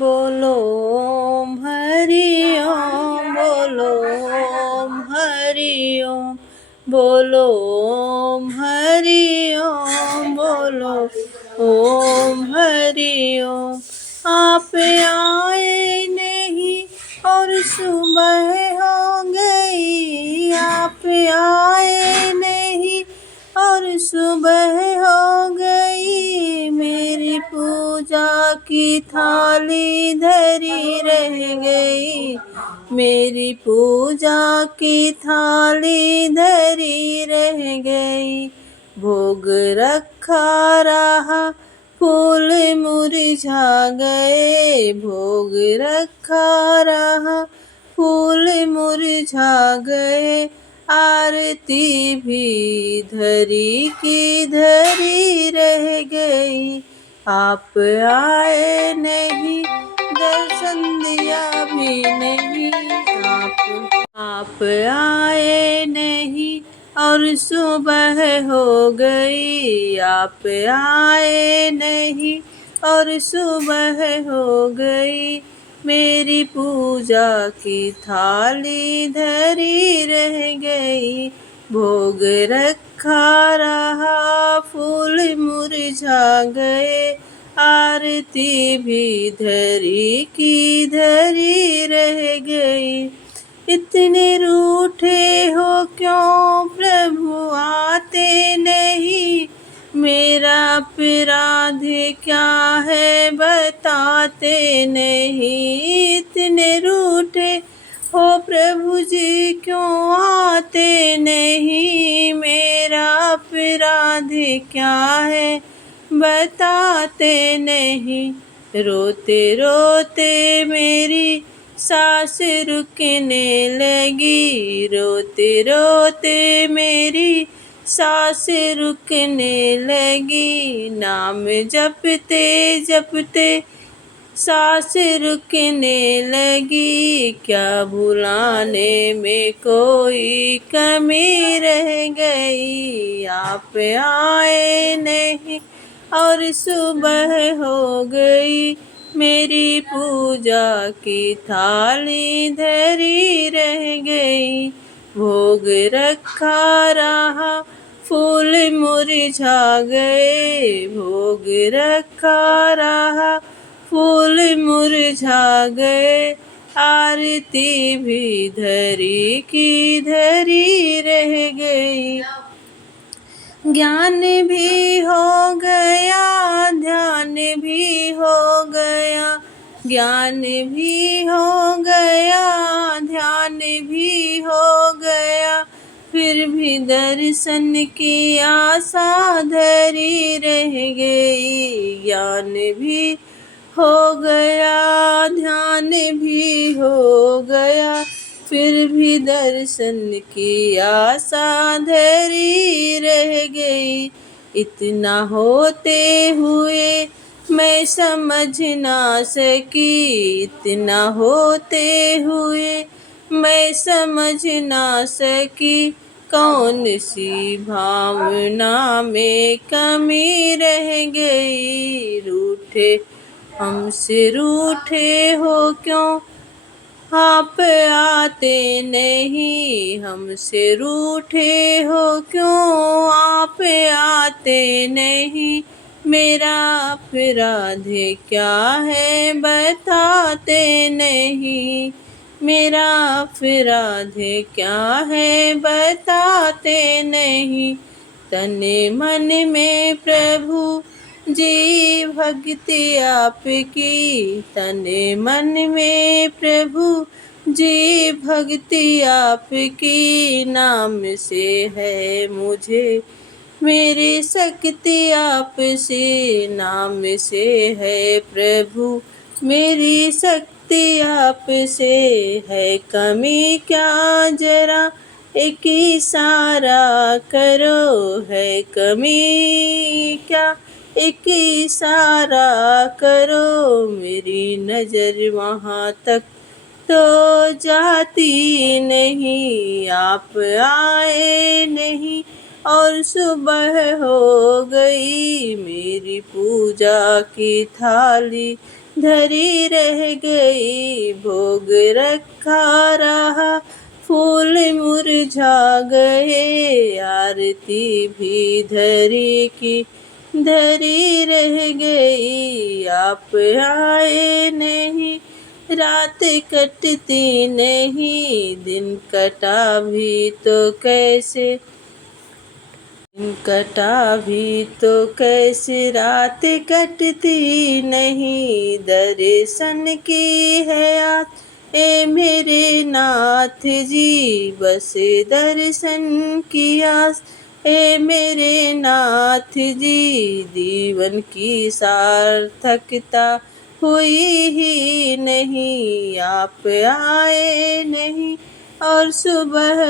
बोलो ओम हरि ओम, बोलो ओम हरि ओम, बोलो ओम हरि ओम, बोलो ओम हरि ओम। आप आए नहीं और सुबह हो गई, आप आए नहीं और सुबह हो गई, मेरी पूजा की थाली धरी रह गई, मेरी पूजा की थाली धरी रह गई। भोग रखा रहा फूल मुरझा गए, भोग रखा रहा फूल मुरझा गए, आरती भी धरी की धरी रह गई। आप आए नहीं, दर्शन दिया भी नहीं, आप आए नहीं और सुबह हो गई, आप आए नहीं और सुबह हो गई, मेरी पूजा की थाली धरी रह गई। भोग रखा रहा फूल मुरझा गए, आरती भी धरी की धरी रह गई। इतने रूठे हो क्यों प्रभु आते नहीं, मेरा अपराध क्या है बताते नहीं। इतने रूठे हो प्रभु जी क्यों आते नहीं, मेरा अपराध क्या है बताते नहीं। रोते रोते मेरी सांस रुकने लगी, रोते रोते मेरी सांस रुकने लगी, नाम जपते जपते सांस रुकने लगी, क्या भुलाने में कोई कमी रह गई। आप आए नहीं और सुबह हो गई, मेरी पूजा की थाली धरी रह गई। भोग रखा रहा फूल मुरझा गए, भोग रखा रहा फूल मुरझा गए, आरती भी धरी की धरी रह गई। ज्ञान भी हो गया, ध्यान भी हो गया, ज्ञान भी हो गया, ध्यान भी हो गया, फिर भी दर्शन की आशा धरी रह गई। ज्ञान भी हो गया, ध्यान भी हो गया, फिर भी दर्शन की आशा धरी रह गई। इतना होते हुए मैं समझ ना सकी, इतना होते हुए मैं समझ ना सकी, कौन सी भावना में कमी रह गई। रूठे हमसे रूठे हो क्यों आप आते नहीं, हमसे रूठे हो क्यों आप आते नहीं, मेरा अपराध क्या है बताते नहीं, मेरा अपराध क्या है बताते नहीं। तन मन में प्रभु जी भक्ति आपकी, तन मन में प्रभु जी भक्ति आपकी, नाम से है मुझे मेरी शक्ति आपसे, नाम से है प्रभु मेरी शक्ति आपसे, है कमी क्या जरा एक इशारा करो, है कमी क्या एक इशारा करो, मेरी नज़र वहाँ तक तो जाती नहीं। आप आए नहीं और सुबह हो गई, मेरी पूजा की थाली धरी रह गई, भोग रखा रहा, फूल मुरझा गए, आरती भी धरी की धरी रह गई। आप आए नहीं, रात कटती नहीं, दिन कटा भी तो कैसे, दिन कटा भी तो कैसे, रात कटती नहीं। दर्शन की है आस ए मेरे नाथ जी, बस दर्शन की आस ए मेरे नाथ जी। जीवन की सार्थकता हुई ही नहीं, आप आए नहीं और सुबह